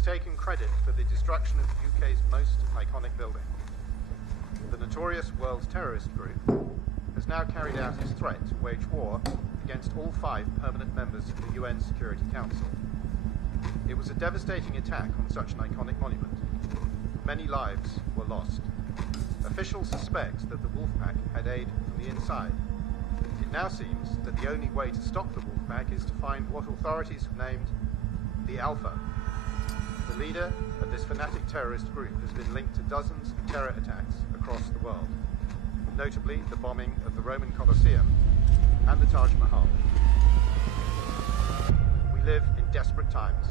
has taken credit for the destruction of the UK's most iconic building. The notorious world terrorist group has now carried out its threat to wage war against all 5 permanent members of the UN Security Council. It was a devastating attack on such an iconic monument. Many lives were lost. Officials suspect that the Wolfpack had aid from the inside. It now seems that the only way to stop the Wolfpack is to find what authorities have named the Alpha. The leader of this fanatic terrorist group has been linked to dozens of terror attacks across the world, notably the bombing of the Roman Colosseum and the Taj Mahal. We live in desperate times.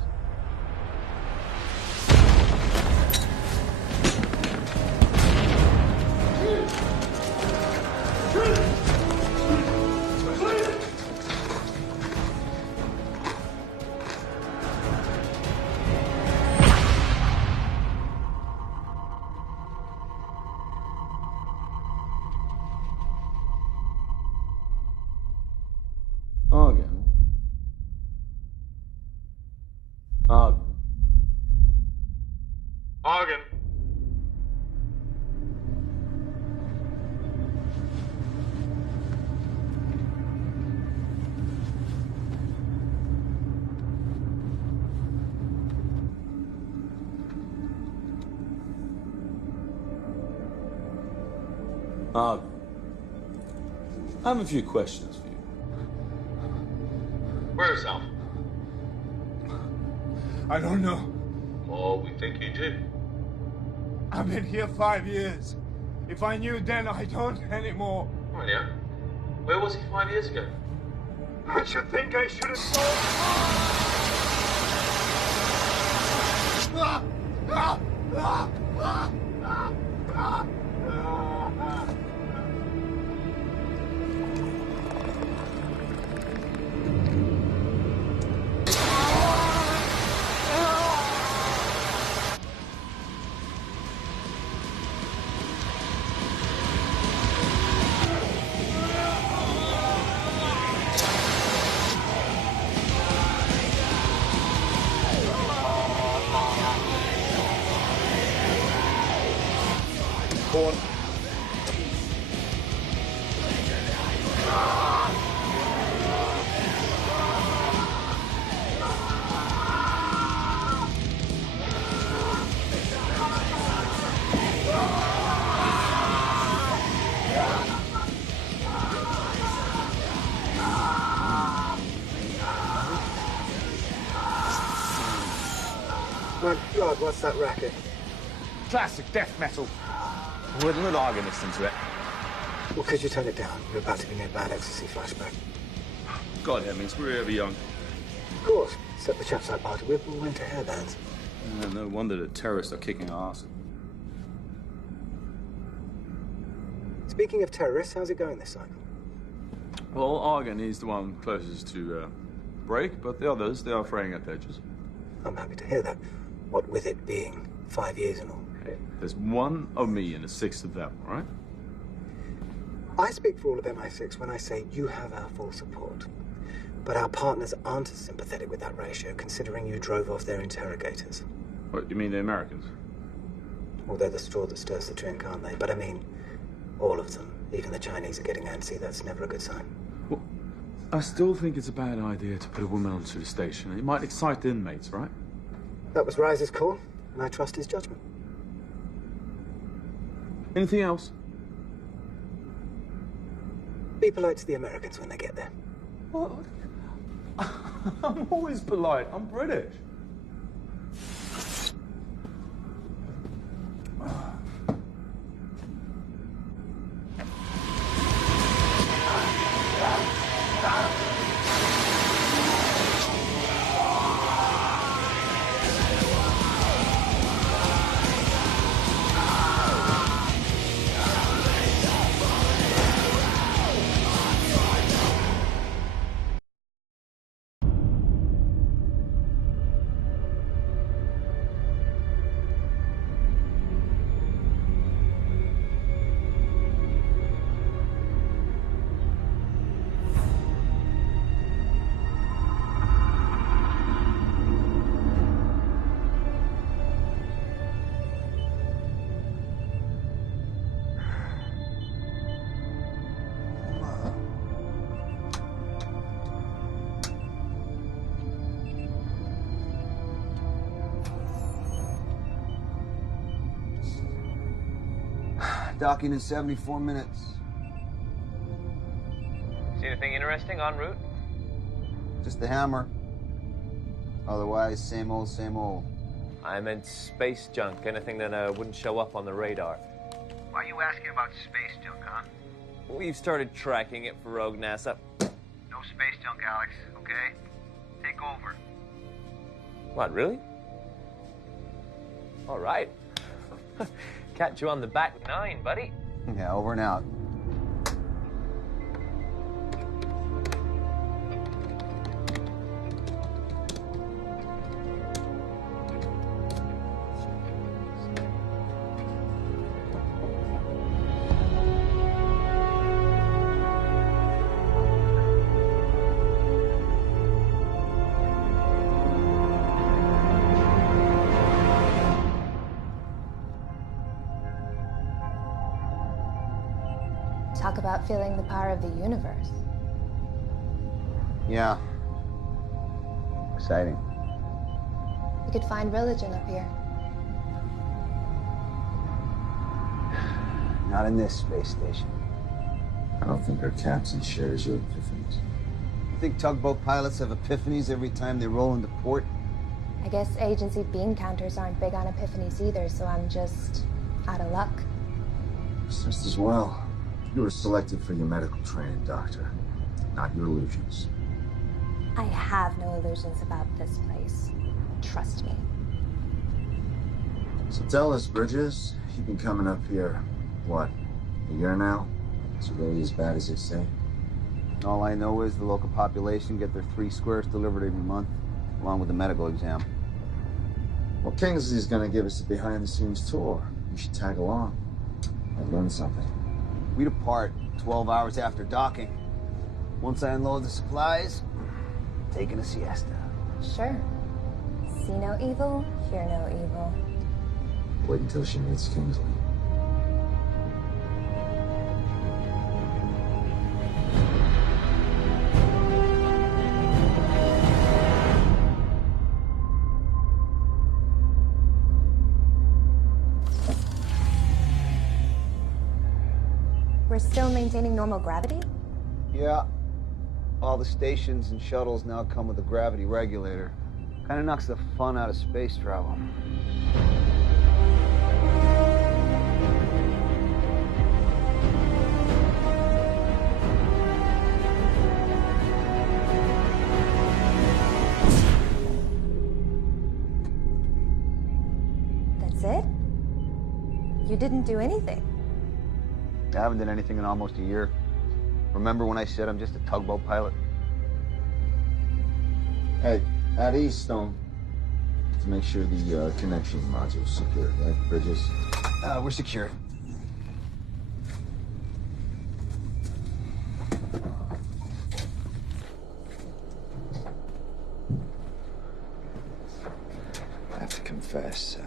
I have a few questions for you. Where is Alf? I don't know. Oh, we think you do. I've been here 5 years. If I knew then, I don't anymore. Oh, yeah? Where was he 5 years ago? I should think I should have told. My God, what's that racket? Classic death metal. Wouldn't let Argon listen to it. Well, could you turn it down? You're about to give me a bad ecstasy flashback. God, Hemmings, we're ever young. Of course. Except the chaps I party with all went to hairbands. No wonder the terrorists are kicking our ass. Speaking of terrorists, how's it going this cycle? Well, Argon is the one closest to break, but the others, they are fraying at the edges. I'm happy to hear that. What with it being 5 years and all. Hey, there's one of me and a 6 of them, all right? I speak for all of MI6 when I say you have our full support. But our partners aren't as sympathetic with that ratio, considering you drove off their interrogators. What, you mean the Americans? Well, they're the straw that stirs the drink, aren't they? But I mean, all of them. Even the Chinese are getting antsy. That's never a good sign. Well, I still think it's a bad idea to put a woman onto the station. It might excite the inmates, right? That was Rise's call, and I trust his judgment. Anything else? Be polite to the Americans when they get there. What? I'm always polite. I'm British. Docking in 74 minutes. See anything interesting en route? Just the hammer. Otherwise, same old, same old. I meant space junk, anything that wouldn't show up on the radar. Why are you asking about space junk, huh? We've started tracking it for rogue NASA. No space junk, Alex, okay? Take over. What, really? All right. Catch you on the back nine, buddy. Yeah, over and out. Talk about feeling the power of the universe. Yeah. Exciting. You could find religion up here. Not in this space station. I don't think our captain shares your epiphanies. You think tugboat pilots have epiphanies every time they roll into port? I guess agency bean counters aren't big on epiphanies either, so I'm just out of luck. Just as well. You were selected for your medical training, Doctor, not your illusions. I have no illusions about this place. Trust me. So tell us, Bridges, you've been coming up here, what, a year now? Is it really as bad as they say? All I know is the local population get their 3 squares delivered every month, along with the medical exam. Well, Kingsley's gonna give us a behind-the-scenes tour. You should tag along. I've learned something. We depart 12 hours after docking. Once I unload the supplies, taking a siesta. Sure. See no evil, hear no evil. Wait until she meets Kingsley. We're still maintaining normal gravity? Yeah. All the stations and shuttles now come with a gravity regulator. Kind of knocks the fun out of space travel. That's it? You didn't do anything? I haven't done anything in almost a year. Remember when I said I'm just a tugboat pilot? Hey, at Eastone, to make sure the connection module's secure, right, Bridges? We're secure. I have to confess,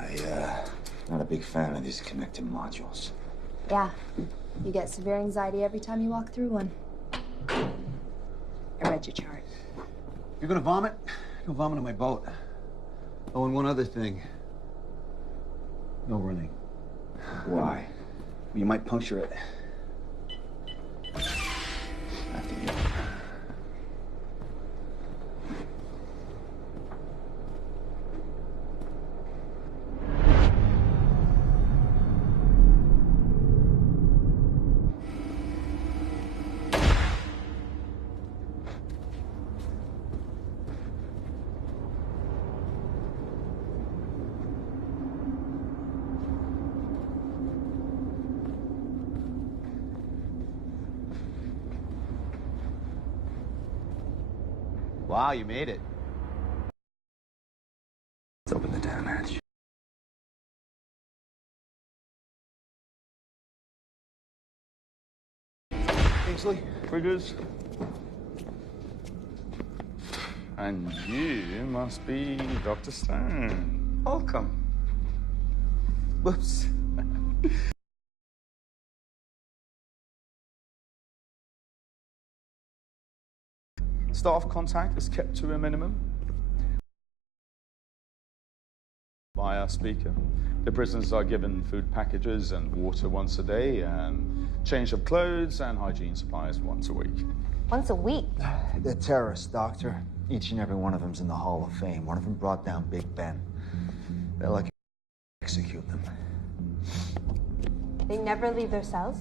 not a big fan of these connecting modules. Yeah. You get severe anxiety every time you walk through one. I read your chart. You're gonna vomit? Go vomit on my boat. Oh, and one other thing. No running. Why? You might puncture it. After you. Wow, you made it. Let's open the damn hatch. Kingsley? Bridges. And you must be Dr. Stone. Welcome. Whoops. Staff contact is kept to a minimum. by a speaker. The prisoners are given food packages and water once a day, and change of clothes and hygiene supplies once a week. Once a week? They're terrorists, Doctor. Each and every one of them's in the Hall of Fame. One of them brought down Big Ben. They're like execute them. They never leave their cells?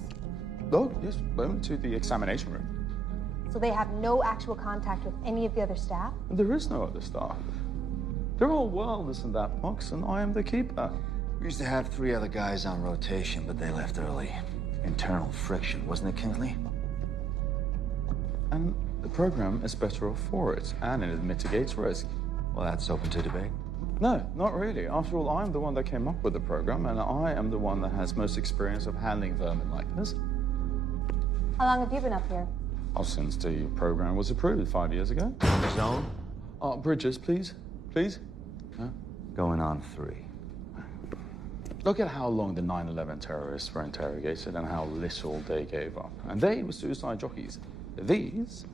Oh, yes, went to the examination room. So they have no actual contact with any of the other staff? There is no other staff. Their whole world is in that box, and I am the keeper. We used to have 3 other guys on rotation, but they left early. Internal friction, wasn't it, Kingsley? And the program is better off for it, and it mitigates risk. Well, that's open to debate. No, not really. After all, I'm the one that came up with the program, and I am the one that has most experience of handling vermin like this. How long have you been up here? Oh, since the program was approved 5 years ago. Zone? Bridges, please. Please. Huh? Going on 3. Look at how long the 9/11 terrorists were interrogated and how little they gave up. And they were suicide jockeys. These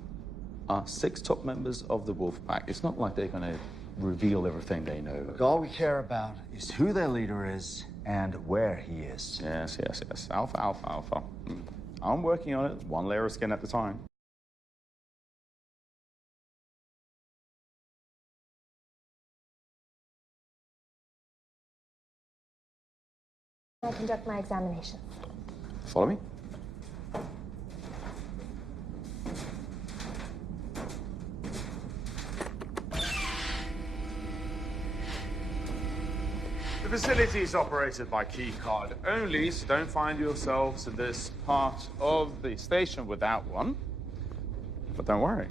are 6 top members of the Wolf Pack. It's not like they're going to reveal everything they know. Look, all we care about is who their leader is and where he is. Yes. Alpha, alpha, alpha. I'm working on it, 1 layer of skin at a time. I conduct my examination. Follow me? The facility is operated by key card only, so don't find yourselves in this part of the station without one. But don't worry,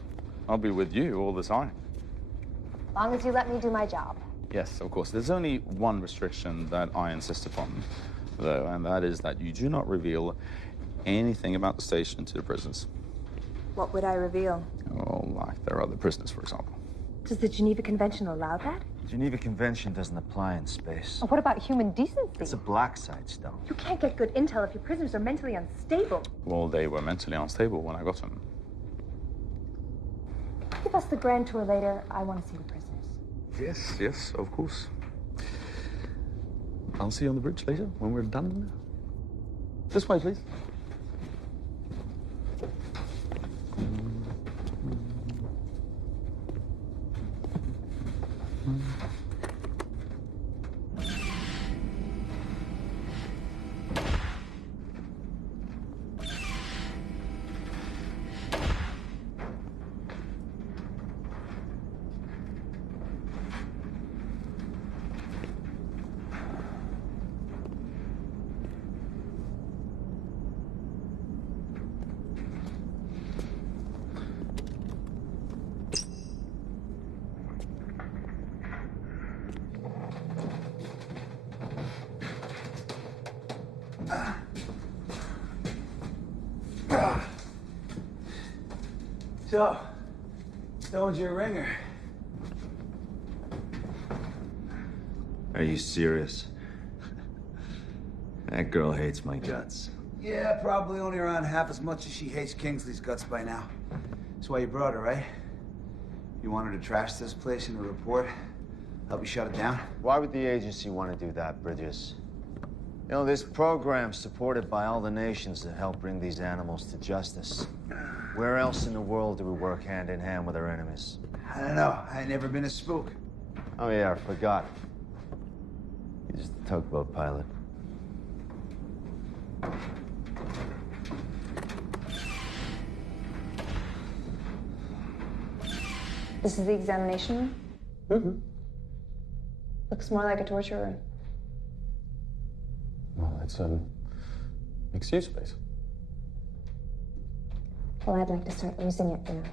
I'll be with you all the time. As long as you let me do my job. Yes, of course. There's only one restriction that I insist upon, though, and that is that you do not reveal anything about the station to the prisoners. What would I reveal? Oh, like there are other prisoners, for example. Does the Geneva Convention allow that? The Geneva Convention doesn't apply in space. What about human decency? It's a black site, Stone. You can't get good intel if your prisoners are mentally unstable. Well, they were mentally unstable when I got them. Give us the grand tour later. I want to see the prisoners. Yes, of course. I'll see you on the bridge later when we're done. This way, please. So, Stone's your ringer. Are you serious? That girl hates my guts. Yeah, probably only around half as much as she hates Kingsley's guts by now. That's why you brought her, right? You want her to trash this place in a report? Help you shut it down? Why would the agency want to do that, Bridges? You know, this program's supported by all the nations that help bring these animals to justice. Where else in the world do we work hand in hand with our enemies? I don't know. I ain't never been a spook. Oh, yeah, I forgot. You're just a tugboat pilot. This is the examination room? Mm-hmm. Looks more like a torture room. Well, it's mixed-use space. Well, I'd like to start using it now.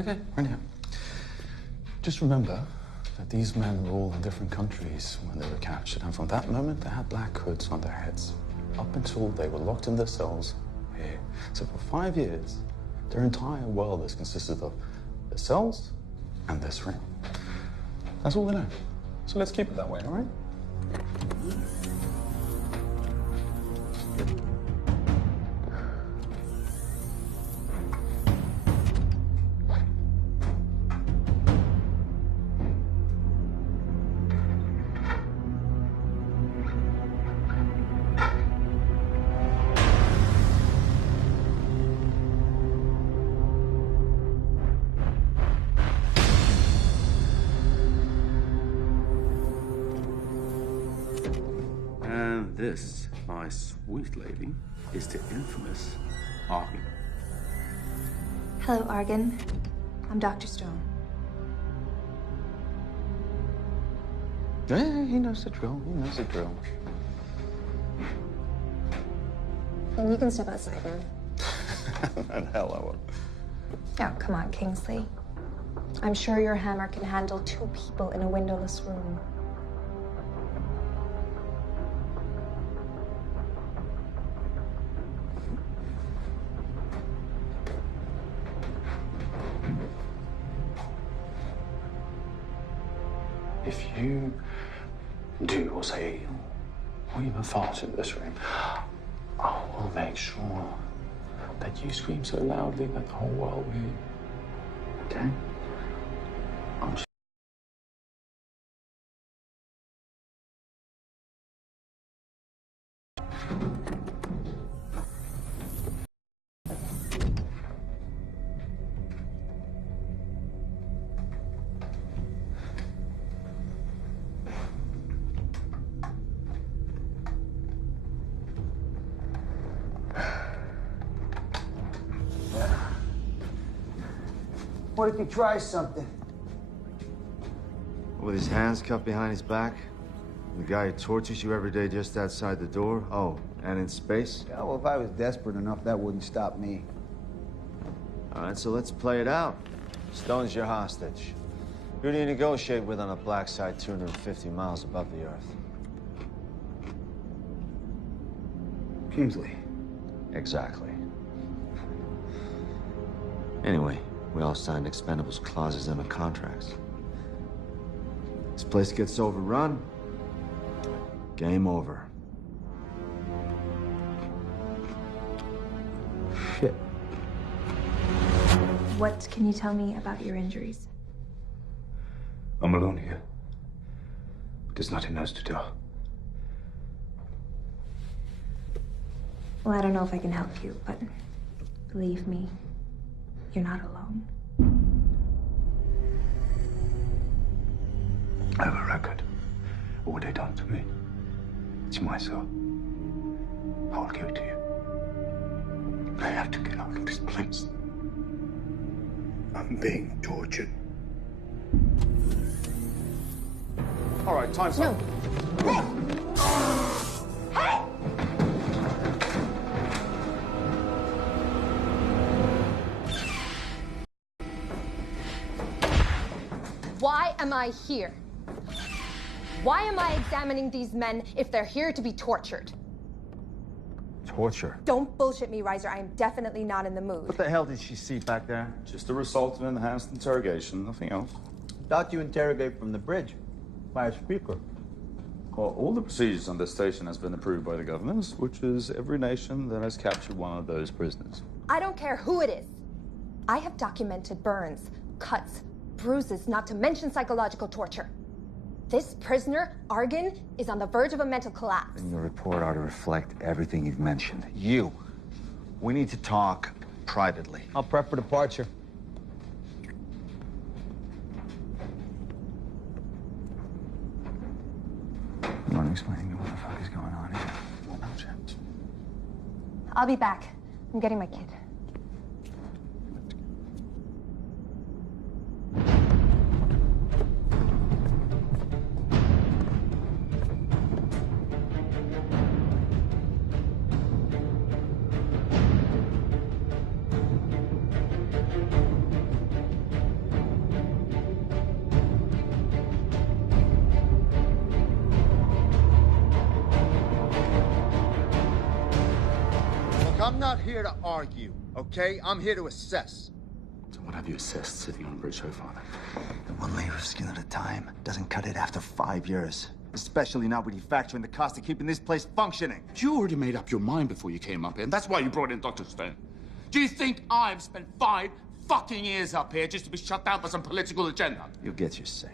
Okay, right here. Just remember that these men were all in different countries when they were captured, and from that moment they had black hoods on their heads, up until they were locked in their cells here. So for 5 years, their entire world has consisted of the cells and this ring. That's all they know. So let's keep it that way, all right? this, my sweet lady, is the infamous Argon. Hello, Argon. I'm Dr. Stone. Yeah, he knows the drill. He knows the drill. And you can step outside now. And hell I will. Oh, come on, Kingsley. I'm sure your hammer can handle 2 people in a windowless room. If you do or say or even fart in this room, I will make sure that you scream so loudly that the whole world will hear you. Okay? I'm just... What if you try something? With his hands cuffed behind his back? The guy who tortures you every day just outside the door? Oh, and in space? Yeah, well, if I was desperate enough, that wouldn't stop me. All right, so let's play it out. Stone's your hostage. Who do you negotiate with on a black site 250 miles above the Earth? Kingsley. Exactly. Anyway, we all signed expendables clauses in the contracts. This place gets overrun. Game over. Shit. What can you tell me about your injuries? I'm alone here. There's nothing else to do. Well, I don't know if I can help you, but believe me, you're not alone. I have a record of what they done to me. It's my soul. I will give it to you. I have to get out of this place. I'm being tortured. All right, time's up. Why am I here? Why am I examining these men if they're here to be tortured? Torture? Don't bullshit me, Reiser. I am definitely not in the mood. What the hell did she see back there? Just a result of enhanced interrogation, nothing else. Thought you interrogate from the bridge by a speaker. Well, all the procedures on this station has been approved by the governors, which is every nation that has captured one of those prisoners. I don't care who it is. I have documented burns, cuts, bruises, not to mention psychological torture. This prisoner, Argon, is on the verge of a mental collapse. And your report ought to reflect everything you've mentioned. You. We need to talk privately. I'll prep for departure. You want to explain to me what the fuck is going on here? Well, no, James. I'll be back. I'm getting my kid. I'm not here to argue, okay? I'm here to assess. So what have you assessed sitting on a bridge so far, then? One layer of skin at a time doesn't cut it after 5 years. Especially not when you factor in the cost of keeping this place functioning. You already made up your mind before you came up here, and that's why you brought in Dr. Stone. Do you think I've spent 5 fucking years up here just to be shut down for some political agenda? You'll get your say.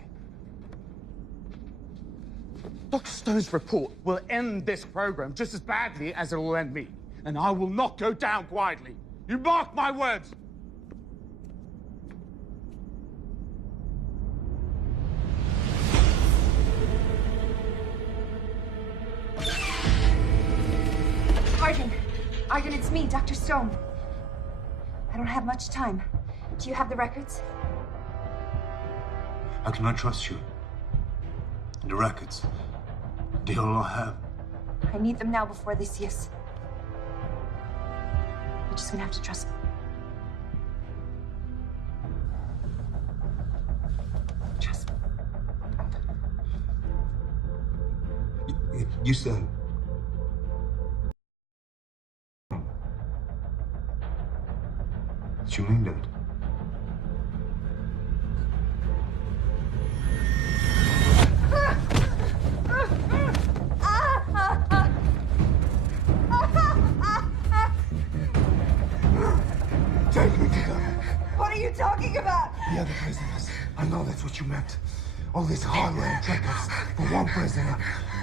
Dr. Stone's report will end this program just as badly as it will end me. And I will not go down quietly. You mark my words. Arden, it's me, Dr. Stone. I don't have much time. Do you have the records? I cannot trust you. The records. They all I have. I need them now before they see us. You're just gonna have to trust me. Trust me. You said... Did you mean that? Take me to them. What are you talking about? The other prisoners. I know that's what you meant. All this hardware and trinkets for one prisoner.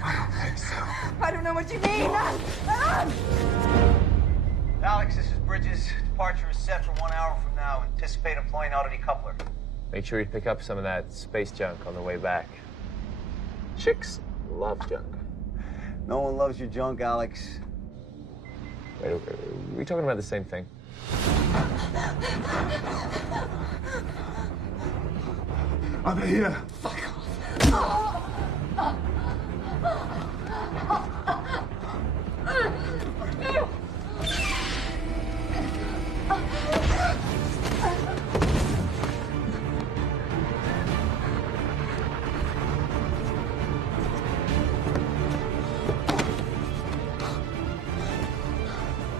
I don't think so. I don't know what you mean. Alex, this is Bridges. Departure is set for 1 hour from now. Anticipate employing oddity coupler. Make sure you pick up some of that space junk on the way back. Chicks love junk. No one loves your junk, Alex. Wait, are we talking about the same thing? Are they here? Fuck off.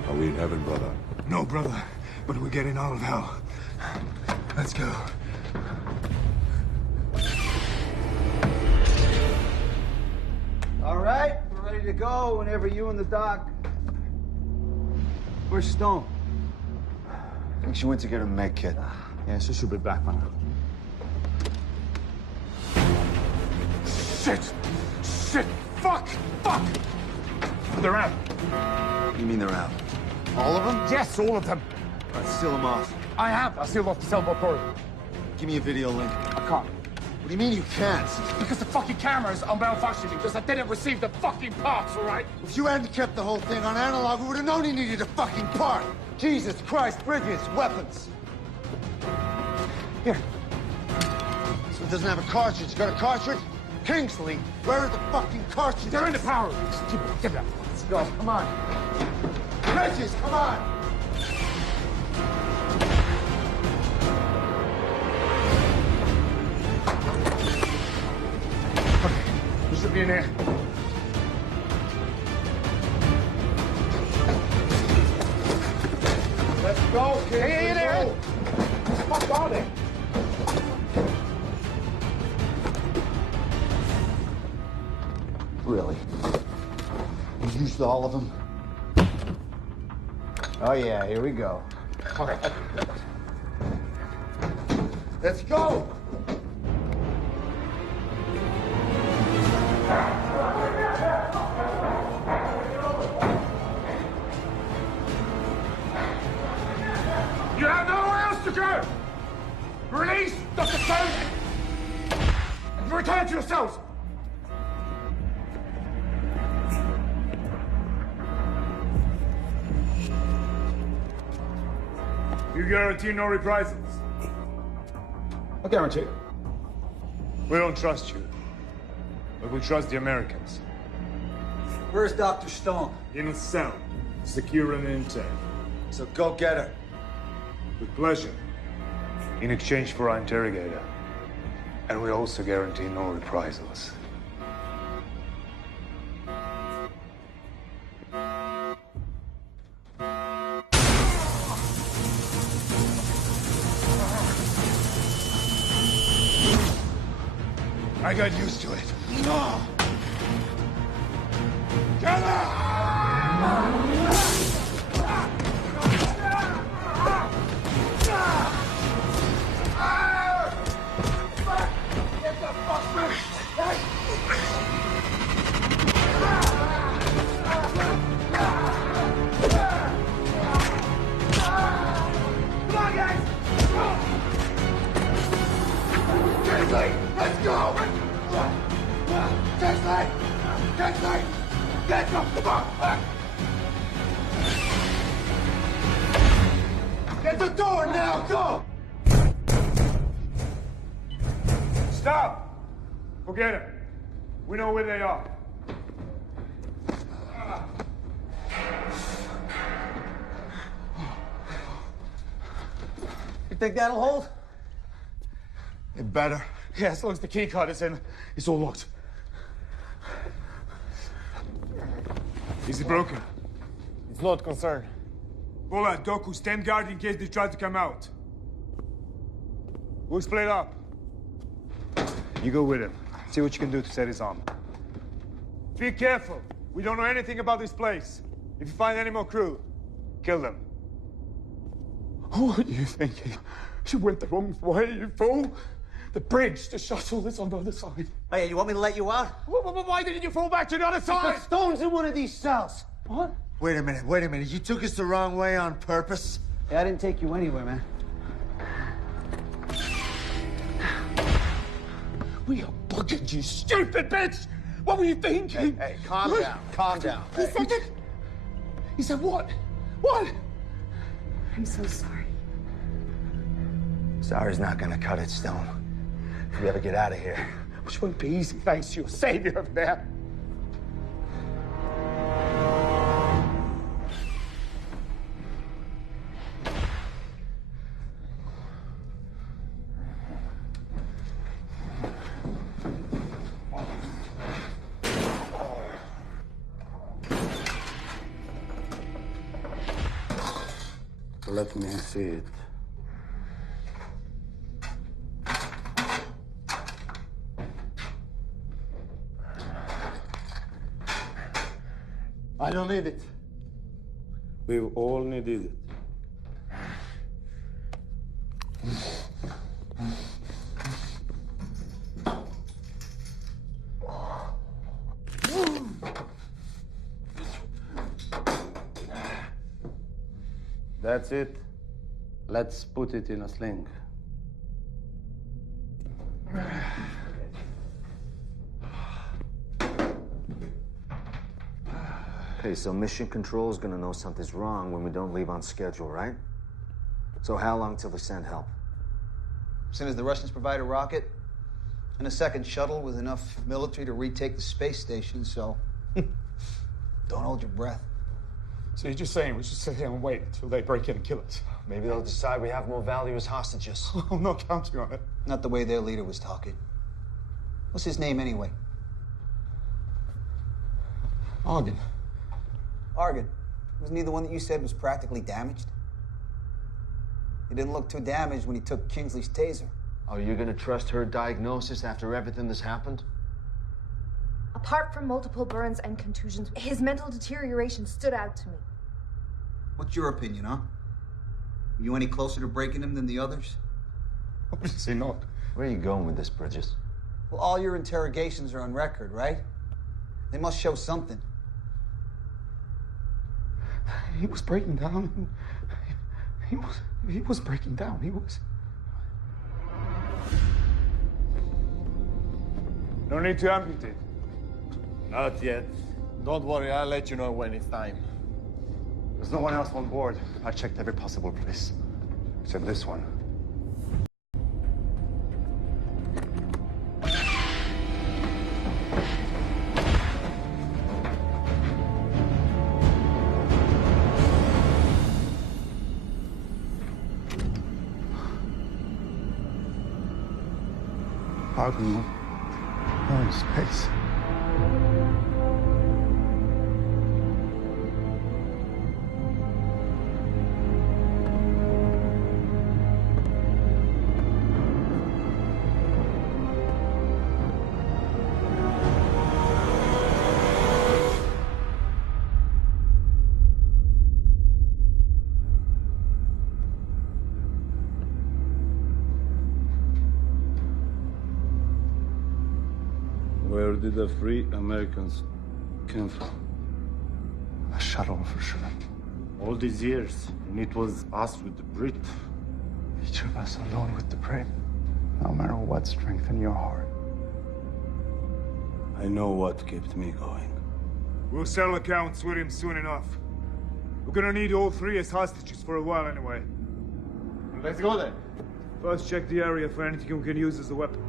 Are we in heaven, brother? No, brother. But we're getting out of hell. Let's go. All right, we're ready to go whenever you and the doc... Where's Stone? I think she went to get a med kit. Yeah, so she'll be back by now. Shit! Shit! Fuck! Fuck! They're out. You mean they're out? All of them? Yes, all of them. All right, seal them off. I have. I sealed off the sailboat corridor. Give me a video link. I can't. What do you mean you can't? Because the fucking cameras are malfunctioning. Because I didn't receive the fucking parts, all right? If you hadn't kept the whole thing on analog, we would have known you needed a fucking part. Jesus Christ, Bridges, weapons. Here. So it doesn't have a cartridge. Got a cartridge? Kingsley, where are the fucking cartridges? They're in the power rooms. Give that. Let's go. Come on. Bridges, come on. Okay. You should be in there. Let's go, kid. Hey, there. What are they? Really? You used all of them? Oh, yeah, here we go. Okay. Let's go! You have nowhere else to go! Release Dr. Stone and return to yourselves! You guarantee no reprisals? I guarantee. We don't trust you, but we trust the Americans. Where's Dr. Stone? In a cell, secure and intact. So go get her. With pleasure. In exchange for our interrogator. And we also guarantee no reprisals. I got used to it. Get Let's go! Kingsley! Kingsley! Get up! Come on! Get the door now, go! Stop! Forget it. We know where they are. You think that'll hold? It better. Yeah, as long as the key card is in, it's all locked. Is it broken? It's not concerned. Bola, Doku, stand guard in case they try to come out. We'll split up. You go with him. See what you can do to set his arm. Be careful. We don't know anything about this place. If you find any more crew, kill them. What are you thinking? You went the wrong way, you fool. The bridge, the shuttle is on the other side. Oh, yeah, you want me to let you out? Why didn't you fall back to the other side? Because Stone's in one of these cells. What? Wait a minute. You took us the wrong way on purpose? Yeah, I didn't take you anywhere, man. We are bugging, you stupid bitch! What were you thinking? Hey, calm down, calm down. He said that... He said what? What? I'm so sorry. Sorry's not gonna cut it, Stone. If we ever get out of here. Which won't be easy, thanks to your savior over there. Let me see it. I don't need it. We've all needed it. That's it. Let's put it in a sling. Okay, so Mission Control is gonna know something's wrong when we don't leave on schedule, right? So how long till they send help? As soon as the Russians provide a rocket and a second shuttle with enough military to retake the space station, so don't hold your breath. So you're just saying we should sit here and wait until they break in and kill us? Maybe they'll decide we have more value as hostages. I'm not counting on it. Not the way their leader was talking. What's his name anyway? Argon. Argon. Wasn't he the one that you said was practically damaged? He didn't look too damaged when he took Kingsley's taser. Are you gonna trust her diagnosis after everything that's happened? Apart from multiple burns and contusions, his mental deterioration stood out to me. What's your opinion, huh? Are you any closer to breaking him than the others? Obviously not. Where are you going with this, Bridges? Well, all your interrogations are on record, right? They must show something. He was breaking down. He was breaking down. He was. No need to amputate. Not yet. Don't worry, I'll let you know when it's time. There's no one else on board. I checked every possible place, except this one. How can you? We're in space. Where did the free Americans come from? A shuttle, for sure. All these years, and it was us with the Brit. Each of us alone with the Brit. No matter what strengthened your heart. I know what kept me going. We'll settle accounts with him soon enough. We're gonna need all three as hostages for a while anyway. Let's go then. First, check the area for anything we can use as a weapon.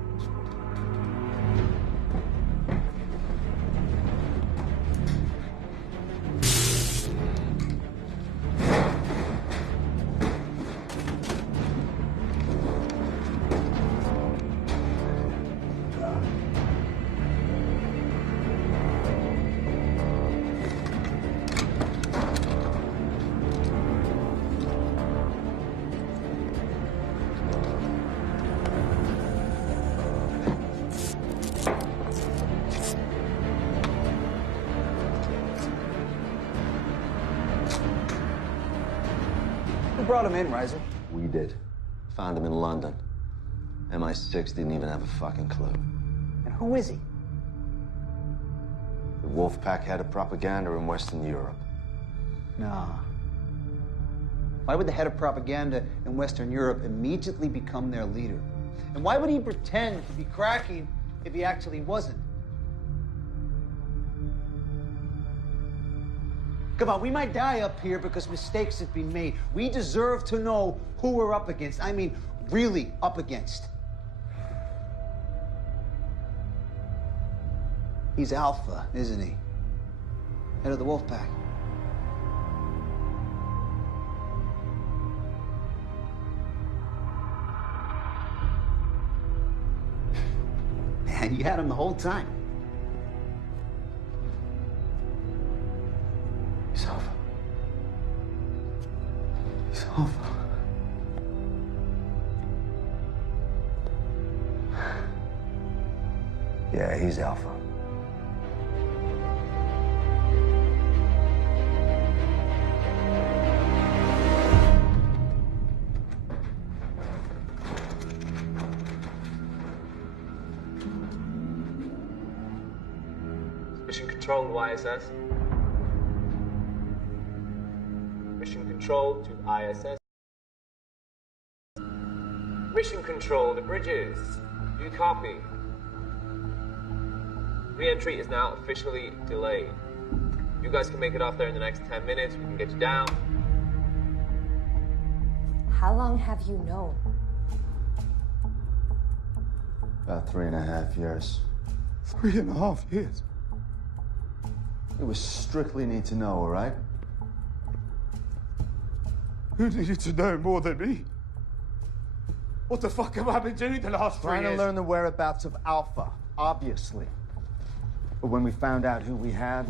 Who brought him in, Reiser? We did. Found him in London. MI6 didn't even have a fucking clue. And who is he? The Wolfpack head of propaganda in Western Europe. Nah. Why would the head of propaganda in Western Europe immediately become their leader? And why would he pretend to be cracking if he actually wasn't? Come on, we might die up here because mistakes have been made. We deserve to know who we're up against. I mean, really up against. He's Alpha, isn't he? Head of the Wolfpack. Man, you had him the whole time. He's Alpha. He's Alpha. Yeah, he's Alpha. Mission control to ISS. Mission control to ISS. Mission control to Bridges. Do you copy? Re-entry is now officially delayed. You guys can make it off there in the next 10 minutes. We can get you down. How long have you known? About 3.5 years. 3.5 years? It was strictly need to know, all right? Who needed to know more than me? What the fuck have I been doing the last 3 years? Trying to learn the whereabouts of Alpha, obviously. But when we found out who we had,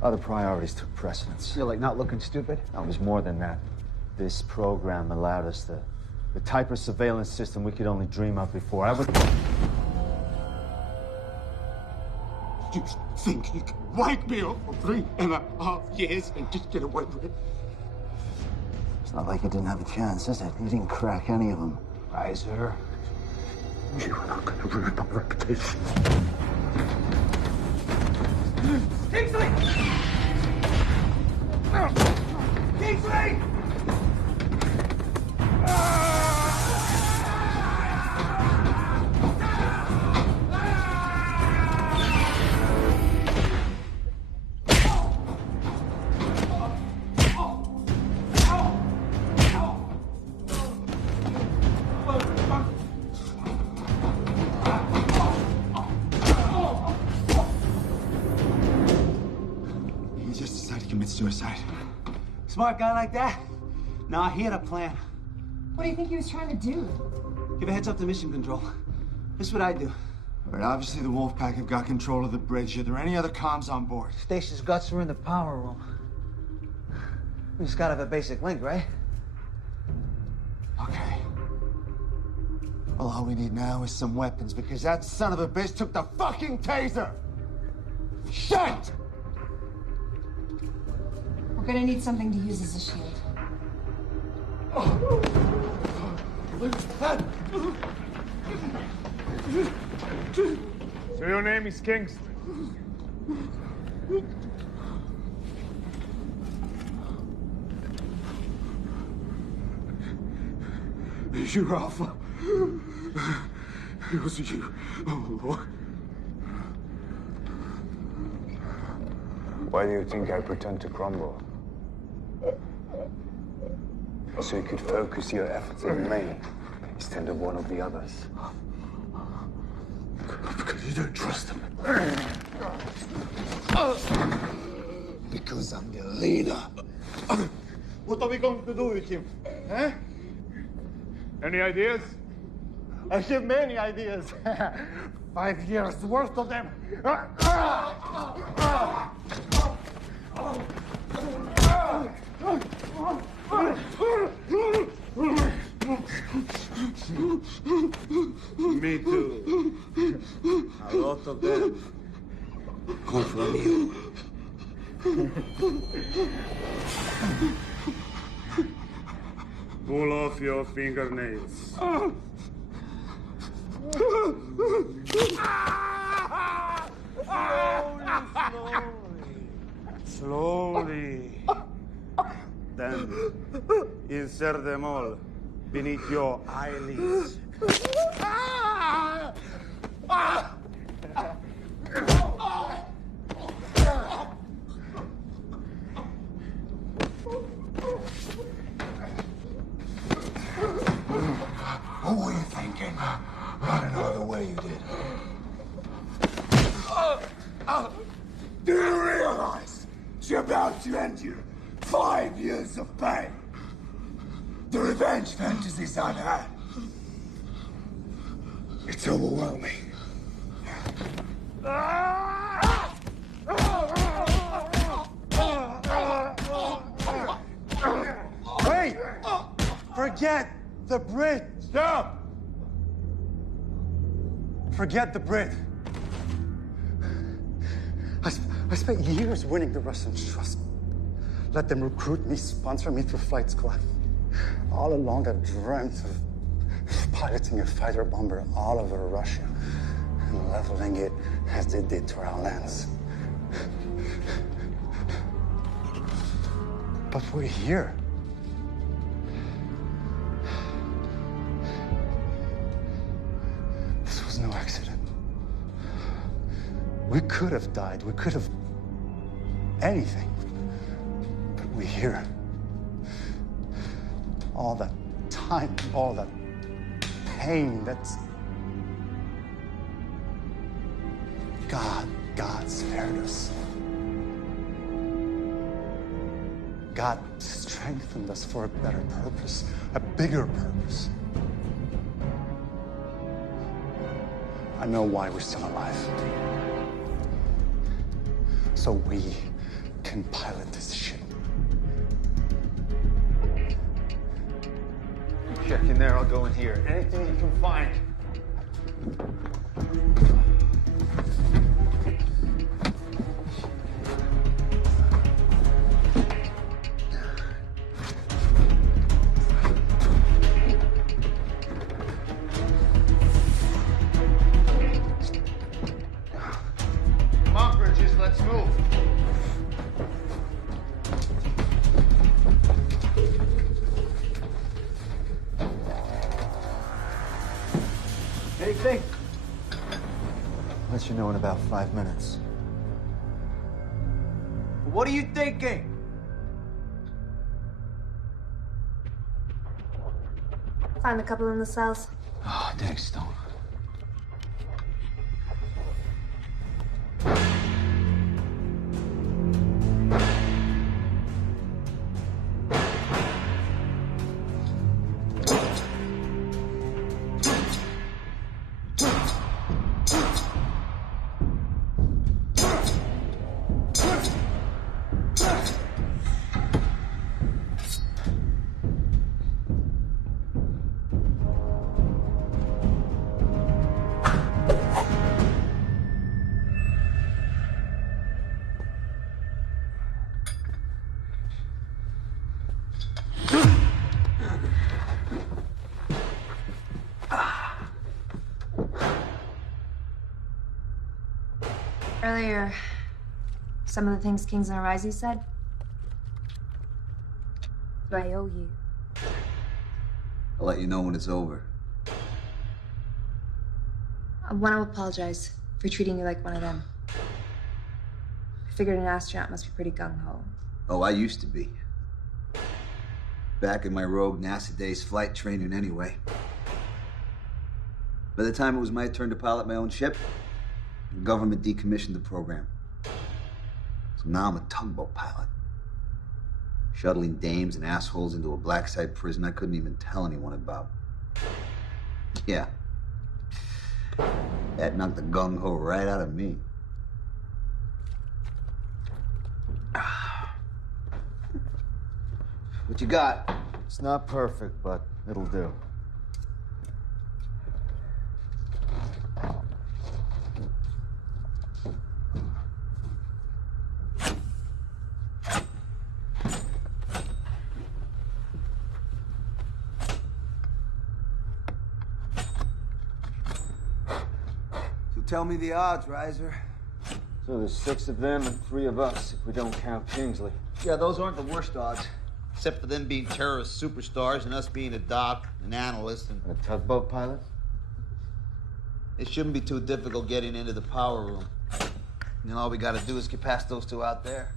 other priorities took precedence. You're like not looking stupid? No, it was more than that. This program allowed us the type of surveillance system we could only dream of before. I was... You think you can wipe me up for 3.5 years and just get away with it? It's not like you didn't have a chance, is it? You didn't crack any of them. Reiser. You are not going to ruin my reputation. Kingsley! Kingsley! He just decided to commit suicide. Smart guy like that? Nah, he had a plan. What do you think he was trying to do? Give a heads up to mission control. This is what I do. All right, obviously the Wolfpack have got control of the bridge. Are there any other comms on board? Stacy's guts are in the power room. We just gotta have a basic link, right? Okay. Well, all we need now is some weapons, because that son of a bitch took the fucking taser! Shit! We're gonna need something to use as a shield. So your name is Kingsley? You're Alpha. It was you. Oh, Lord. Why do you think I pretend to crumble? So you could focus your efforts on me instead of one of the others. Because you don't trust him. Because I'm the leader. What are we going to do with him? Eh? Any ideas? I have many ideas. 5 years worth of them. Me too. A lot of them come from you. Pull off your fingernails. Slowly. Then insert them all beneath your eyelids. What were you thinking? Running all the way you did. Do you realize it's about to end you 5 years of pain? The revenge fantasies I've had. It's overwhelming. Wait! Forget the Brit! Stop! Forget the Brit. I spent years winning the Russians' trust. Let them recruit me, sponsor me through flight school. All along, I've dreamt of piloting a fighter bomber all over Russia and leveling it as they did to our lands. But we're here. This was no accident. We could have died. We could have anything. But we're here. All that time, all that pain, that's... God spared us. God strengthened us for a better purpose, a bigger purpose. I know why we're still alive. So we can pilot this ship. Check in there, I'll go in here. Anything you can find. Come on, Bridges, let's move. Anything? I'll let you know in about 5 minutes. What are you thinking? Found a couple in the cells. Oh, thanks, Stone. Earlier, some of the things Kings and Arise said, I owe you. I'll let you know when it's over. I want to apologize for treating you like one of them. I figured an astronaut must be pretty gung-ho. Oh, I used to be. Back in my rogue NASA days flight training anyway. By the time it was my turn to pilot my own ship, the government decommissioned the program. So now I'm a tugboat pilot. Shuttling dames and assholes into a black site prison I couldn't even tell anyone about. Yeah. That knocked the gung-ho right out of me. What you got? It's not perfect, but it'll do. So tell me the odds, Riser. So there's 6 of them and 3 of us, if we don't count Kingsley. Yeah, those aren't the worst odds. Except for them being terrorist superstars and us being a doc, an analyst, and... A tugboat pilot? It shouldn't be too difficult getting into the power room. And all we gotta do is get past those 2 out there.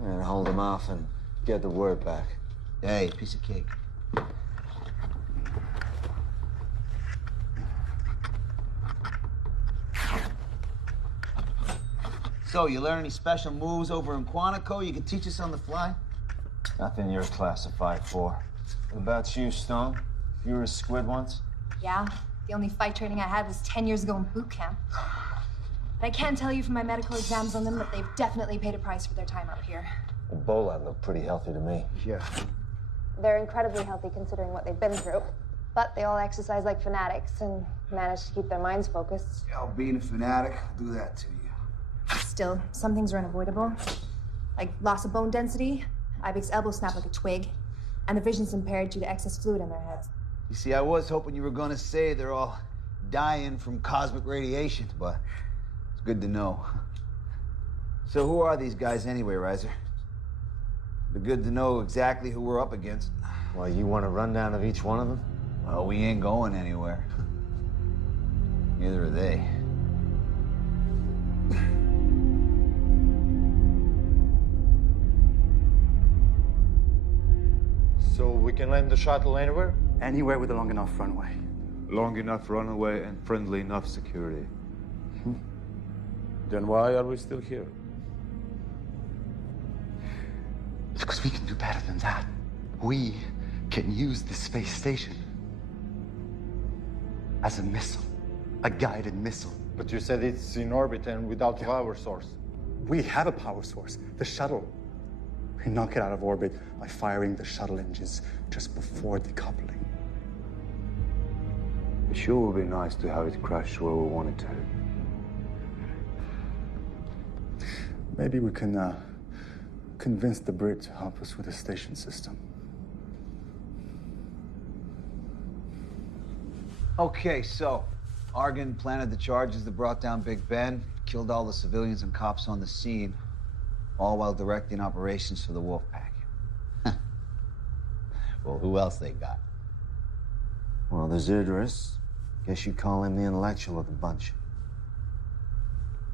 And hold them off and get the word back. Hey, piece of cake. So, you learn any special moves over in Quantico you can teach us on the fly? Nothing you're classified for. What about you, Stone? You were a squid once? Yeah, the only fight training I had was 10 years ago in boot camp. But I can tell you from my medical exams on them that they've definitely paid a price for their time up here. Ebola looked pretty healthy to me. Yeah. They're incredibly healthy considering what they've been through. But they all exercise like fanatics and manage to keep their minds focused. Yeah, being a fanatic will do that to you. Still, some things are unavoidable. Like loss of bone density, Ibex elbow snap like a twig, and the vision's impaired due to excess fluid in their heads. You see, I was hoping you were gonna say they're all dying from cosmic radiation, but it's good to know. So who are these guys anyway, Riser? It'd be good to know exactly who we're up against. Well, you want a rundown of each one of them? Well, we ain't going anywhere. Neither are they. So we can land the shuttle anywhere? Anywhere with a long enough runway. Long enough runway and friendly enough security. Then why are we still here? Because we can do better than that. We can use the space station as a missile, a guided missile. But you said it's in orbit and without power source. We have a power source, the shuttle. We knock it out of orbit by firing the shuttle engines just before decoupling. It sure would be nice to have it crash where we want it to. Maybe we can convince the Brit to help us with the station system. Okay, so Argon planted the charges that brought down Big Ben, killed all the civilians and cops on the scene, all while directing operations for the Wolfpack. Well, who else they got? Well, there's Idris. Guess you'd call him the intellectual of the bunch.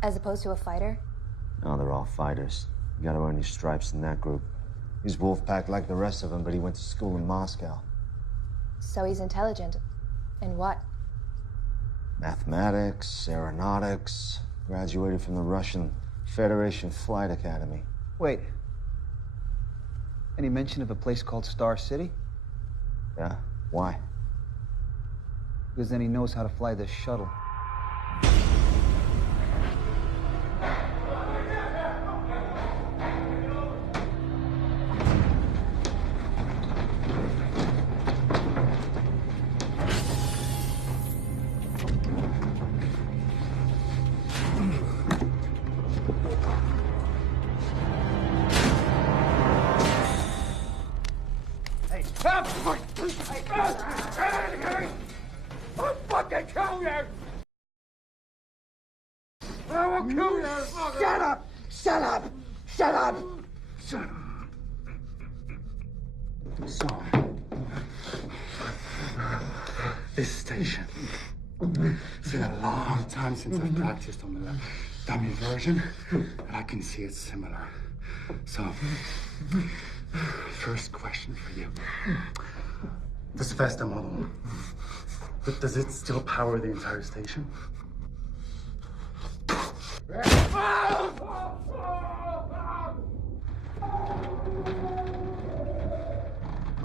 As opposed to a fighter? No, they're all fighters. You gotta earn your stripes in that group. He's Wolfpack like the rest of them, but he went to school in Moscow. So he's intelligent. In what? Mathematics, aeronautics, graduated from the Russian Federation Flight Academy. Wait. Any mention of a place called Star City? Yeah? Why? Because then he knows how to fly this shuttle. I'll fucking kill you! I will kill you! Shut up! Shut up! Shut up! Shut up! So, this station. It's been a long time since I've practiced on the dummy version, but I can see it's similar. So, First question for you. This Vesta model, does it still power the entire station? How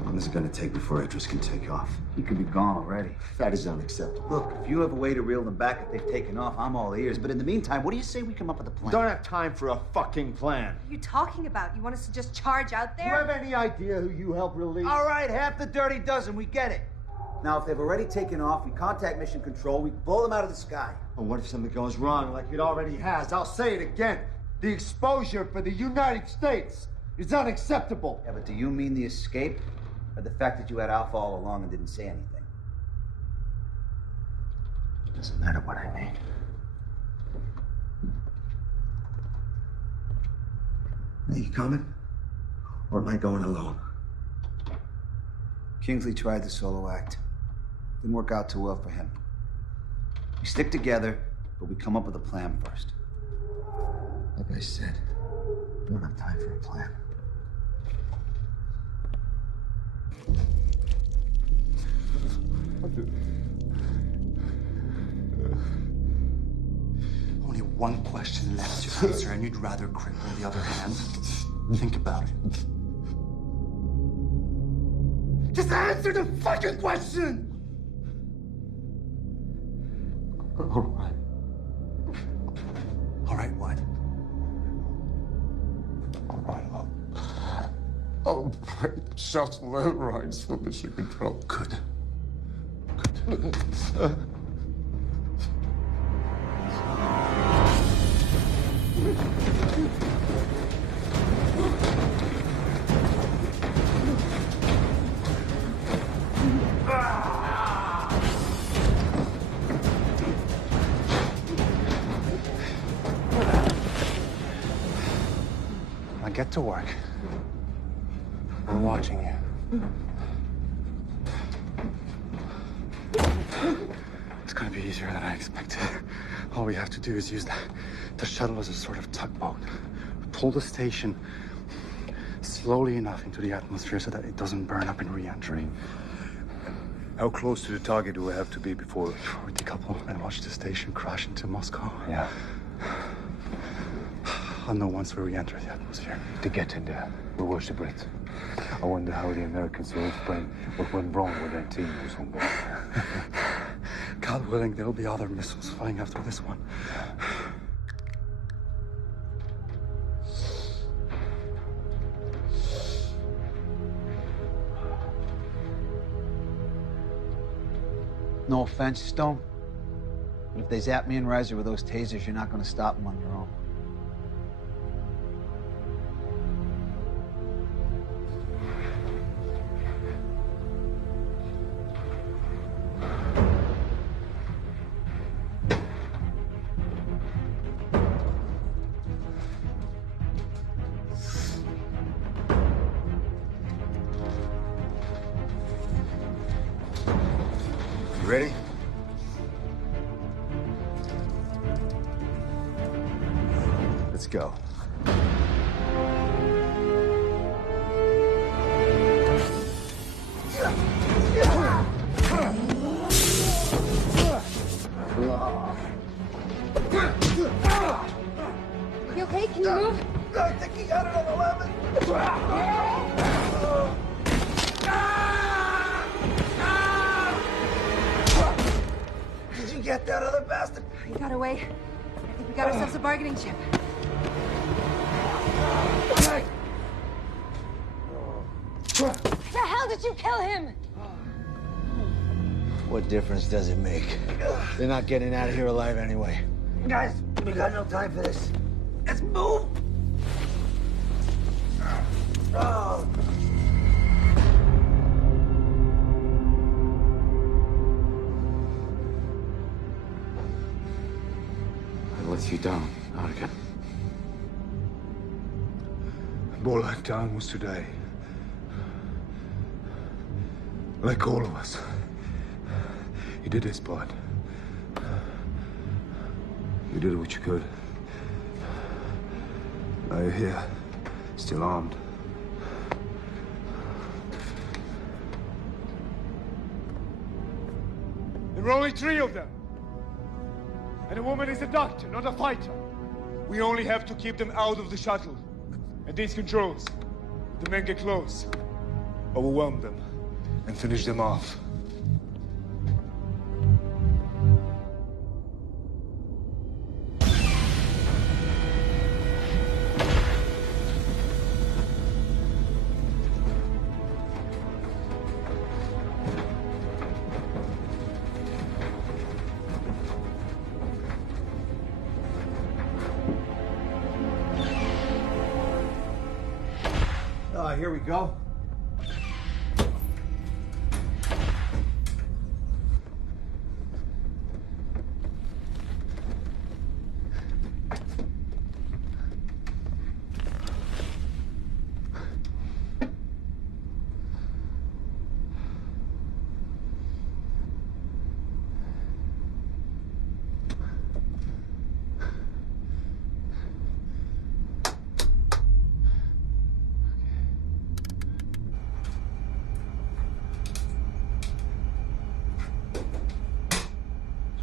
long is it going to take before Idris can take off? He could be gone already. That is unacceptable. Look, if you have a way to reel them back if they've taken off, I'm all ears. But in the meantime, what do you say we come up with a plan? Don't have time for a fucking plan. What are you talking about? You want us to just charge out Do you there? have any idea who you helped release? All right, half the dirty dozen, we get it. Now, if they've already taken off, we contact Mission Control, we blow them out of the sky. And what if something goes wrong like it already has? I'll say it again. The exposure for the United States is unacceptable. Yeah, but do you mean the escape? Or the fact that you had Alpha all along and didn't say anything? It doesn't matter what I mean. Are you coming? Or am I going alone? Kingsley tried the solo act. Didn't work out too well for him. We stick together, but we come up with a plan first. Like I said, we don't have time for a plan. Only one question left to answer, and you'd rather cripple the other hand? Think about it. Just answer the fucking question! All right. All right, what? All right, I'll break shuttle air rights for Mission Control. Good. Now get to work. We're watching you. It's gonna be easier than I expected. All we have to do is use the shuttle as a sort of tugboat. Pull the station slowly enough into the atmosphere so that it doesn't burn up in re-entry. How close to the target do we have to be before we decouple and watch the station crash into Moscow? Yeah. I'll know once we re-enter the atmosphere. To get in there, we watch the Brits. I wonder how the Americans will explain what went wrong with their team was on board. God willing, there'll be other missiles flying after this one. No offense, Stone, but if they zap me and Reiser with those tasers, you're not going to stop them on your own. Ready? Let's go. You okay? Can you move? I think he got it on 11. Did you get that other bastard? He got away. I think we got ourselves a bargaining chip. The hell did you kill him? What difference does it make? They're not getting out of here alive anyway. Guys, we got no time for this. Let's move. Oh. I let you down, Argan. All I've done was today. Like all of us. You did his part. You did what you could. Now you're here, still armed. There are only 3 of them. And a woman is a doctor, not a fighter. We only have to keep them out of the shuttle. And these controls, if the men get close, overwhelm them and finish them off. Here we go.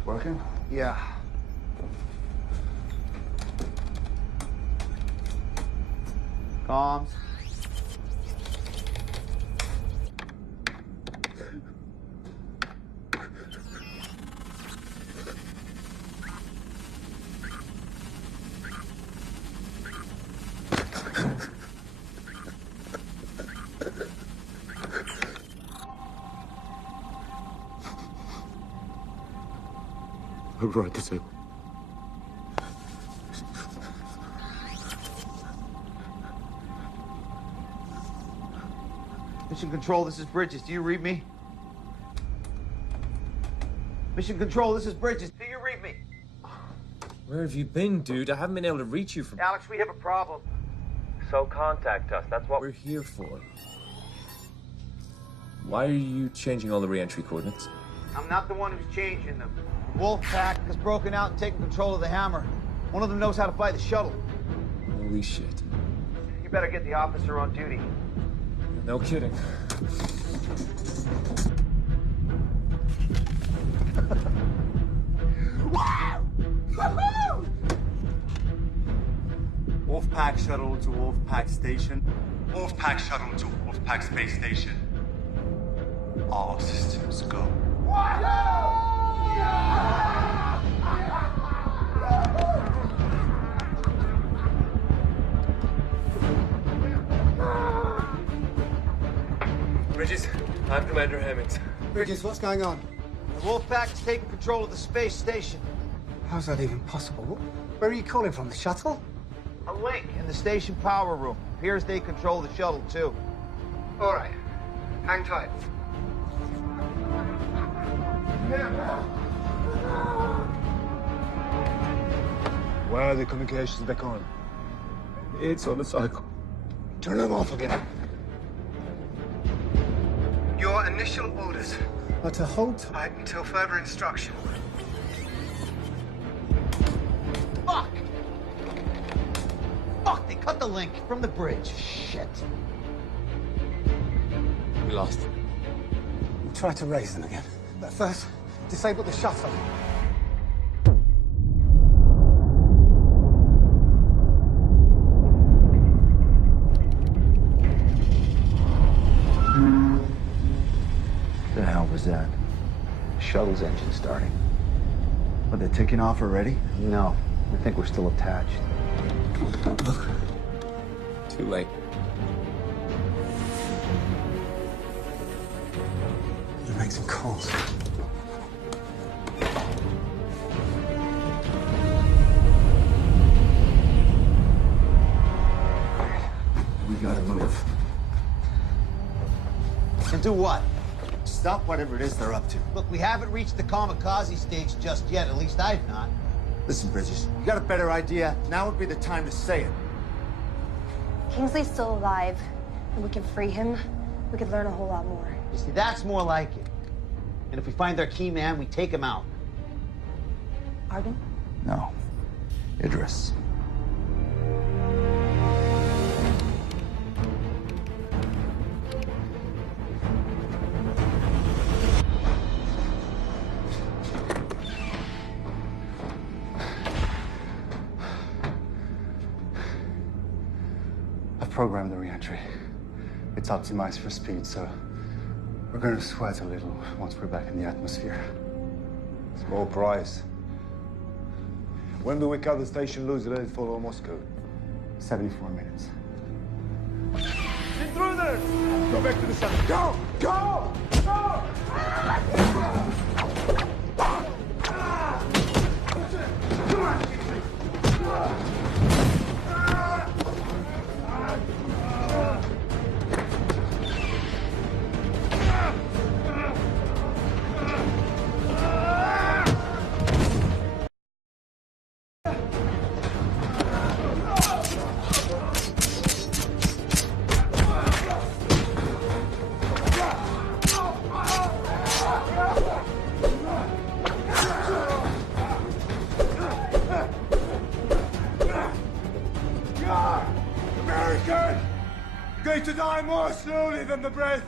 Working? Yeah. Comms. Override disable. Mission Control, this is Bridges. Do you read me? Mission Control, this is Bridges. Do you read me? Where have you been, dude? I haven't been able to reach you from... Alex, we have a problem. So contact us. That's what we're here for. Why are you changing all the re-entry coordinates? I'm not the one who's changing them. Wolfpack has broken out and taken control of the Hammer. One of them knows how to fly the shuttle. Holy shit. You better get the officer on duty. No kidding. Wolfpack shuttle to Wolfpack station. Wolfpack shuttle to Wolfpack space station. All systems go. Bridges, I'm Commander Hammond. Bridges, what's going on? The Wolfpack has taken control of the space station. How's that even possible? Where are you calling from? The shuttle? A link in the station power room. Appears they control the shuttle, too. All right. Hang tight. Why are the communications back on? It's on the cycle. Turn them off again. Your initial orders are to hold tight until further instruction. Fuck! Fuck, they cut the link from the bridge. Shit. We lost. We'll try to raise them again. But first, disable the shuttle. The hell was that? The shuttle's engine starting. Are they taking off already? No. I think we're still attached. Look. Too late. You make some calls. We gotta move. And do what? Stop whatever it is they're up to. Look, we haven't reached the kamikaze stage just yet. At least I've not. Listen, Bridges, you got a better idea? Now would be the time to say it. Kingsley's still alive, and we can free him. We could learn a whole lot more. You see, that's more like it. And if we find their key man, we take him out. Arden? No. Idris. programmed the re-entry. It's optimized for speed, so we're gonna sweat a little once we're back in the atmosphere. Small price. When do we cut the station loose and let it follow Moscow? 74 minutes. Intruders! Go back to the sun. Go! Go! Go! American! You're going to die more slowly than the breath.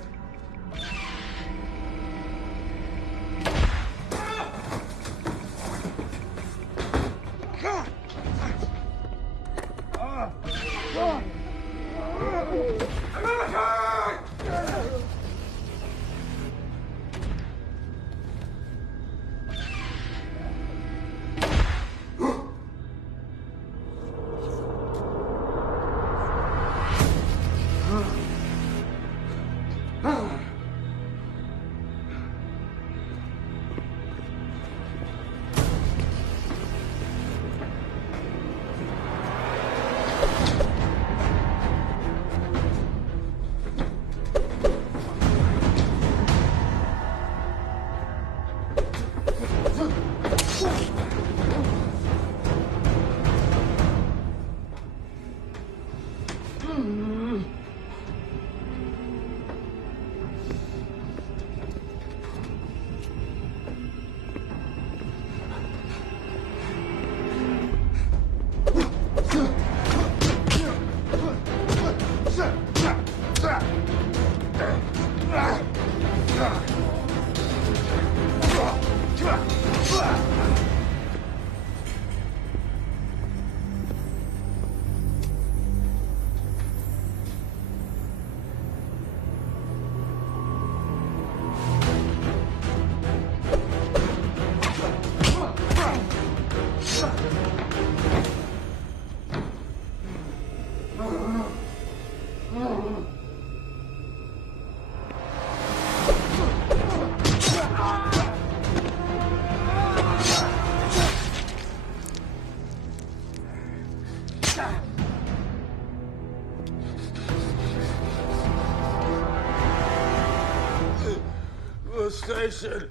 Station,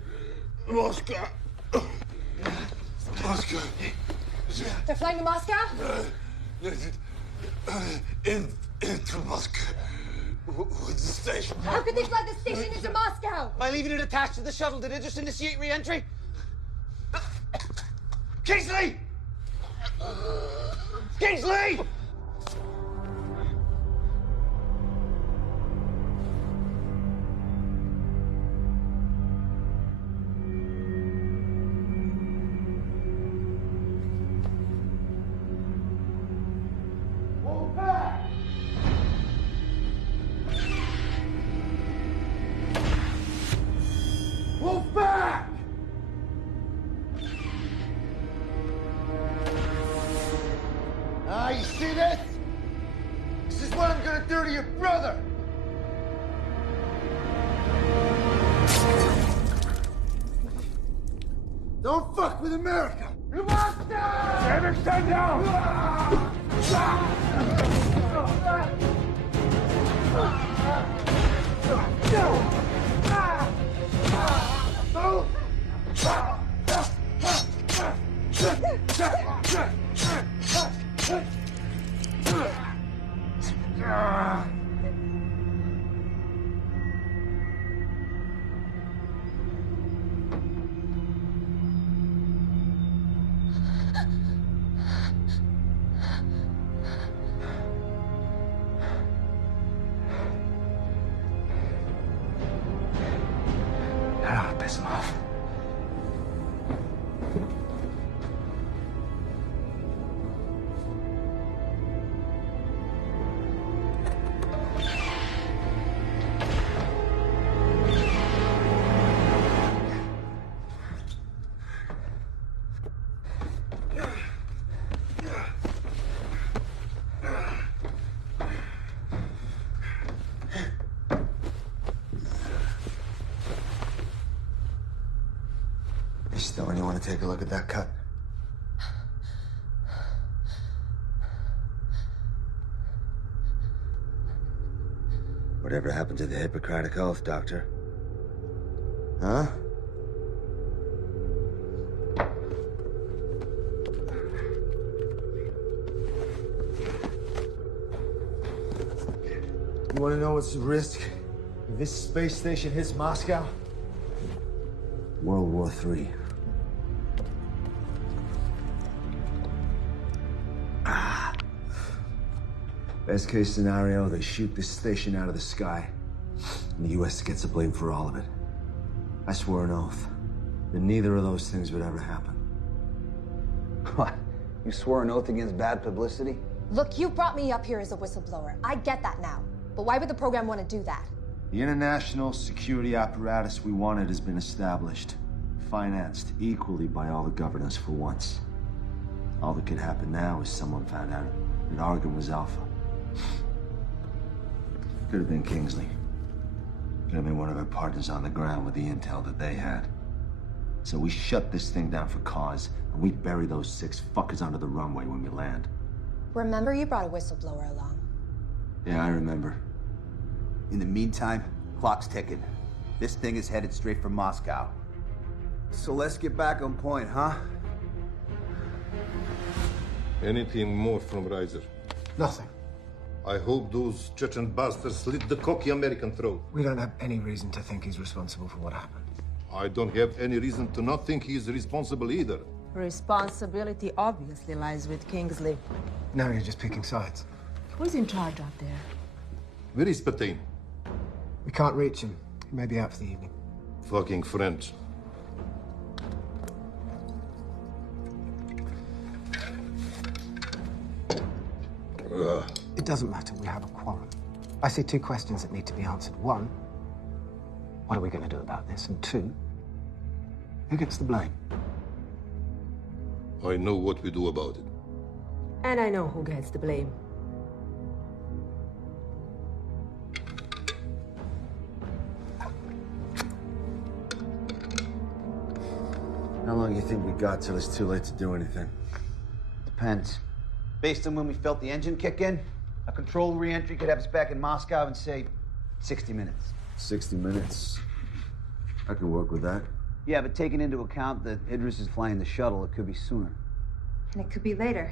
Moscow. Moscow. They're flying to Moscow? Into Moscow. With the station. How could they fly the station into Moscow? By leaving it attached to the shuttle, did it just initiate re-entry? Kingsley! Kingsley! You see this? This is what I'm gonna do to your brother. Don't fuck with America. You monster! David, stand down! Ah, piss him off. Someone, you want to take a look at that cut? Whatever happened to the Hippocratic Oath, Doctor? Huh? You want to know what's the risk if this space station hits Moscow? World War III. Best case scenario, they shoot this station out of the sky, and the U.S. gets the blame for all of it. I swore an oath that neither of those things would ever happen. What? You swore an oath against bad publicity? Look, you brought me up here as a whistleblower. I get that now. But why would the program want to do that? The international security apparatus we wanted has been established, financed equally by all the governors for once. All that could happen now is someone found out that Argon was Alpha. Could have been Kingsley. Could have been one of our partners on the ground with the intel that they had. So we shut this thing down for cause, and we bury those 6 fuckers under the runway when we land. Remember you brought a whistleblower along. Yeah, I remember. In the meantime, clock's ticking. This thing is headed straight for Moscow. So let's get back on point, huh? Anything more from Reiser? Nothing. I hope those Chechen bastards slit the cocky American throat. We don't have any reason to think he's responsible for what happened. I don't have any reason to not think he's responsible either. Responsibility obviously lies with Kingsley. Now you're just picking sides. Who's in charge out there? Where is Petain? We can't reach him. He may be out for the evening. Fucking French. It doesn't matter. We have a quarrel. I see 2 questions that need to be answered. 1, what are we going to do about this? And 2, who gets the blame? I know what we do about it. And I know who gets the blame. How long do you think we got till it's too late to do anything? Depends. Based on when we felt the engine kick in, a controlled re-entry could have us back in Moscow in, say, 60 minutes. 60 minutes. I could work with that. Yeah, but taking into account that Idris is flying the shuttle, it could be sooner. And it could be later.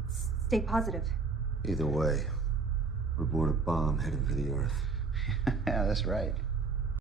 Let's stay positive. Either way, we're aboard a bomb heading for the Earth. Yeah, that's right.